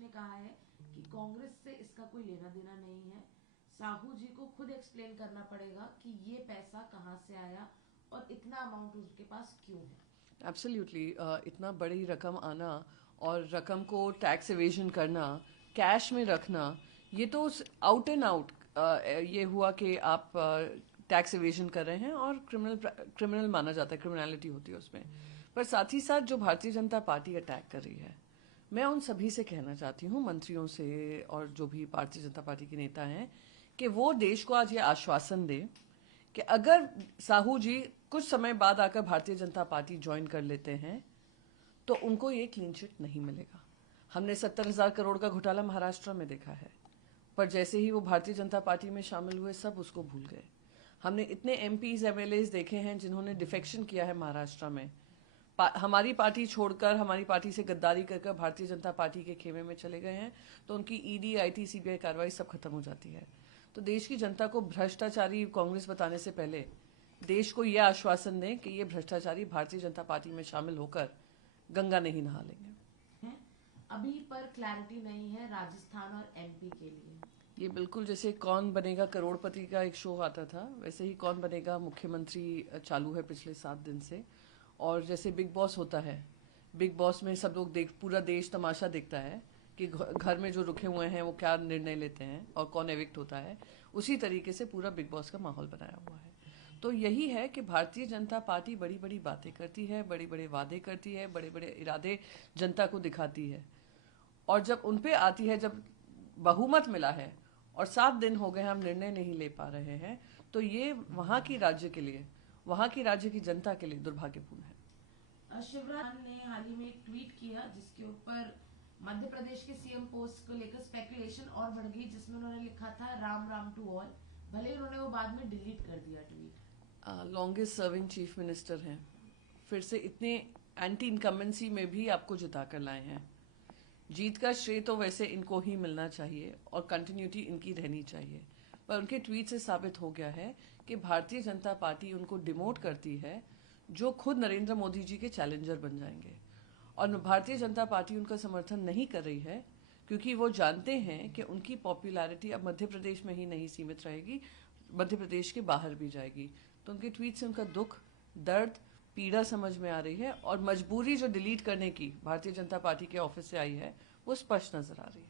ने कहा है कि कांग्रेस से इसका कोई लेना देना नहीं है, साहू जी को खुद एक्सप्लेन करना पड़ेगा कि ये पैसा कहाँ से आया और इतना अमाउंट उनके पास क्यों है। एब्सोल्युटली इतना बड़ी रकम आना और रकम को टैक्स एवेजन करना, कैश में रखना, ये तो आउट एंड आउट ये हुआ कि आप टैक्स एवेजन कर रहे हैं और क्रिमिनल माना जाता है, क्रिमिनलिटी होती है उसमें। पर साथ ही साथ जो भारतीय जनता पार्टी अटैक कर रही है, मैं उन सभी से कहना चाहती हूँ, मंत्रियों से और जो भी भारतीय जनता पार्टी के नेता हैं, कि वो देश को आज ये आश्वासन दें कि अगर साहू जी कुछ समय बाद आकर भारतीय जनता पार्टी ज्वाइन कर लेते हैं तो उनको ये क्लीन चिट नहीं मिलेगा। हमने 70,000 करोड़ का घोटाला महाराष्ट्र में देखा है, पर जैसे ही वो भारतीय जनता पार्टी में शामिल हुए सब उसको भूल गए। हमने इतने एमपीज एमएलएज देखे हैं जिन्होंने डिफेक्शन किया है महाराष्ट्र में, हमारी पार्टी छोड़कर, हमारी पार्टी से गद्दारी कर भारतीय जनता पार्टी के खेमे में चले गए हैं, तो उनकी ईडी आईटी सीबीआई कार्रवाई सब खत्म हो जाती है। तो देश की जनता को भ्रष्टाचारी कांग्रेस बताने से पहले देश को यह आश्वासन दें कि ये भ्रष्टाचारी भारतीय जनता पार्टी में शामिल होकर गंगा नहीं नहा लेंगे। अभी पर क्लैरिटी नहीं है राजस्थान और एमपी के लिए। ये बिल्कुल जैसे कौन बनेगा करोड़पति का एक शो आता था, वैसे ही कौन बनेगा मुख्यमंत्री चालू है पिछले 7 दिन से। और जैसे बिग बॉस होता है, बिग बॉस में सब लोग पूरा देश तमाशा देखता है कि घर में जो रुके हुए हैं वो क्या निर्णय लेते हैं और कौन एविक्ट होता है। उसी तरीके से पूरा बिग बॉस का माहौल बनाया हुआ है। तो यही है कि भारतीय जनता पार्टी बड़ी बड़ी बातें करती है, बड़े बड़े वादे करती है, बड़े बड़े इरादे जनता को दिखाती है, और जब उन पे आती है, जब बहुमत मिला है और 7 दिन हो गए हम निर्णय नहीं ले पा रहे हैं, तो ये वहां की राज्य के लिए, वहां की राज्य की जनता के लिए दुर्भाग्यपूर्ण है। शिवराज ने हाल ही में एक ट्वीट किया जिसके ऊपर मध्य प्रदेश के सीएम पोस्ट को लेकर स्पेकुलेशन और बढ़ गई, जिसमें उन्होंने लिखा था राम राम टू ऑल। भले उन्होंने वो बाद में डिलीट कर दिया tweet. Longest serving chief minister हैं, फिर से इतने एंटी इनकम्बेंसी में भी आपको जिता कर लाए हैं। जीत का श्रेय तो वैसे इनको ही मिलना चाहिए और कंटिन्यूटी इनकी रहनी चाहिए, पर उनके ट्वीट से साबित हो गया है कि भारतीय जनता पार्टी उनको डिमोट करती है जो खुद नरेंद्र मोदी जी के चैलेंजर बन जाएंगे। और भारतीय जनता पार्टी उनका समर्थन नहीं कर रही है क्योंकि वो जानते हैं कि उनकी पॉपुलैरिटी अब मध्य प्रदेश में ही नहीं सीमित रहेगी, मध्य प्रदेश के बाहर भी जाएगी। तो उनके ट्वीट से उनका दुख, दर्द, पीड़ा समझ में आ रही है, और मजबूरी जो डिलीट करने की भारतीय जनता पार्टी के ऑफिस से आई है वो स्पष्ट नजर आ रही है।